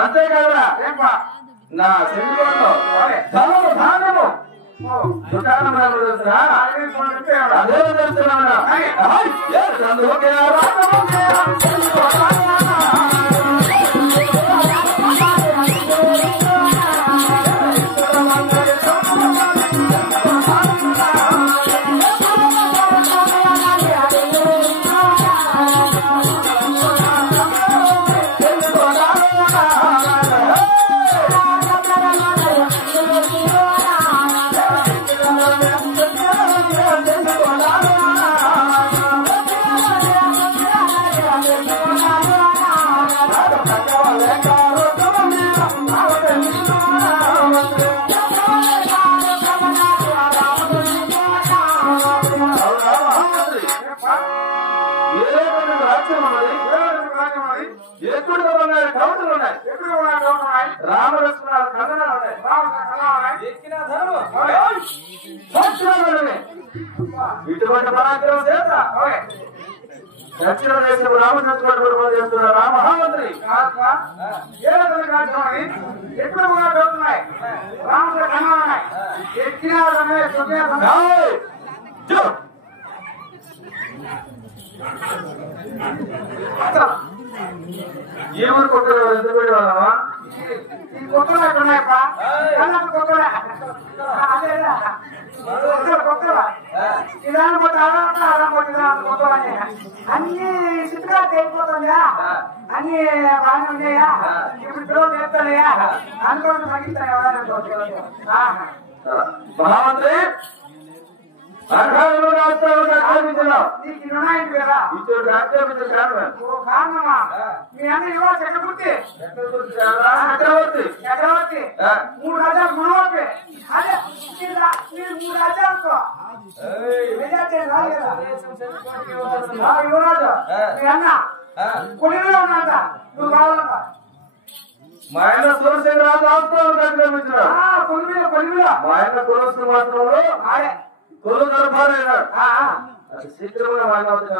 అంతేకాదురా నా సింధులో ధనము ధాన్యము దుకాణం అదే తెలుస్తున్నా రామలక్ష్మణాలు కథనాలు ఇటువంటి పరాక్రమం చేత దక్షిణ దేశం రామచంద్రుడు చేస్తున్న రామహామంత్రి ఎక్కడ ఉన్నాయి రాముడు కన్నాలున్నాయి ఏమని కొట్టలు ఎందుకు పెట్టేవాళ్ళవా ఈ కొట్టలు ఎక్కడున్నాయప్పా కొట్టలే ఇదాన్ని కొట్టి అలా కొట్టాలని అన్ని సిద్ధంగా తెలిపోతుందా అన్ని బాగానే ఉన్నాయా ఇప్పుడు పిల్లలు నేర్తానయా అనుకోండి తగ్గిస్తాయా మహామంత్రి కారణమా మీ అన్న యువ చక్రవర్తి చక్రవర్తి చక్రవర్తి 3 రాజ్యాలు గుణవర్తి అదే మీరు 3 రాజ్యాలతో యువరాజు మీ అన్న కొలిలో ఉన్నంత నువ్వు కావాలంట మా ఆయన సూర్యశేఖరరాజు కొలిమిలో మా ఆయన కులస్తులు మాత్రంలో కొలు దర్బారైనాడు శీఘ్రంగా మానవతి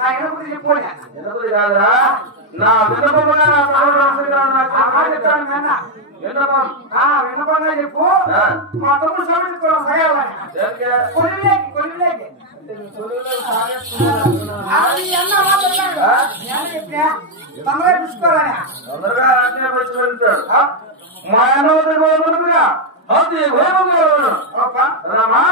నా వినపుడు కాదురా నా వినపముగా నా వినపంగా చెప్పు మా తమ్ముడు సమీక్ష తొందరగా మా అన్నగా అది రామా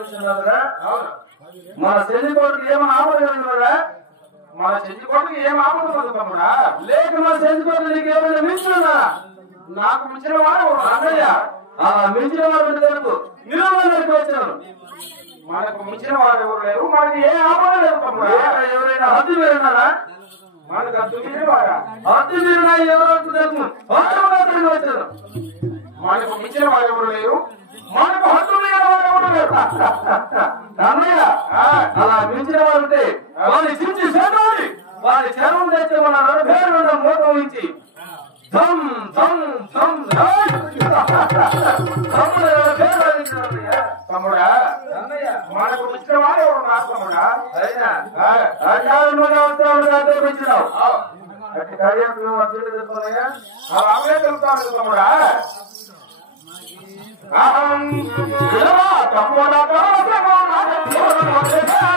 వచ్చినారా మన చెందికోటకి ఏమైనా ఆపదగలిగినారా మన చెంచుకోటకి ఏం ఆపదు తమ్ముడా లేక మన చెందికోట నీకు ఏమైనా మించున్నా నాకు మించిన వాడు అన్నయ్య అలా మించిన వాడు వరకు నిలవడానికి వచ్చాను మనకు మించిన వాడు ఎవరు లేరు మనకి ఏ ఆపద లేదు తమ్ముడా ఎవరైనా హద్దు మీరున్నారా మనకు అద్దు వాడా హద్దు మీరున్నా ఎవరు తెలుసు వచ్చాను మనకు మించిన వాడు ఎవరు లేరు మనకు హద్దు మీద వాడు ఎవరు లేరు అన్నయ్య అలా మించిన వాడు ఉంటే వాడిని చించి చేయాలి వాడి చర్మం తెచ్చేమన్నారు పేరు మీద మూత ఊహించి తమ్ముడా మనకు మించిన వాడు ఎవరు నా తమ్ముడా అలాగే తెలుస్తాను తమ్ముడా తమ్ముడా